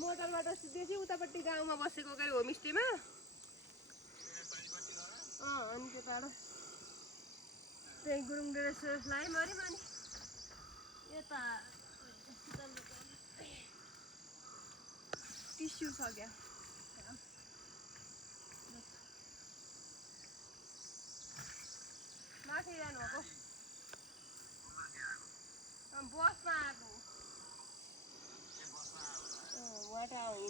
मोटरबाट सिधै उतापट्टि गाउँमा बसेको गरे होमस्टेमा अनि त्यो टाढो त्यही गुरुङ ड्रेस लगाएँ मऱ्यो अनि यता टिस्यु छ क्या माथि जानु भएको बसमा आएको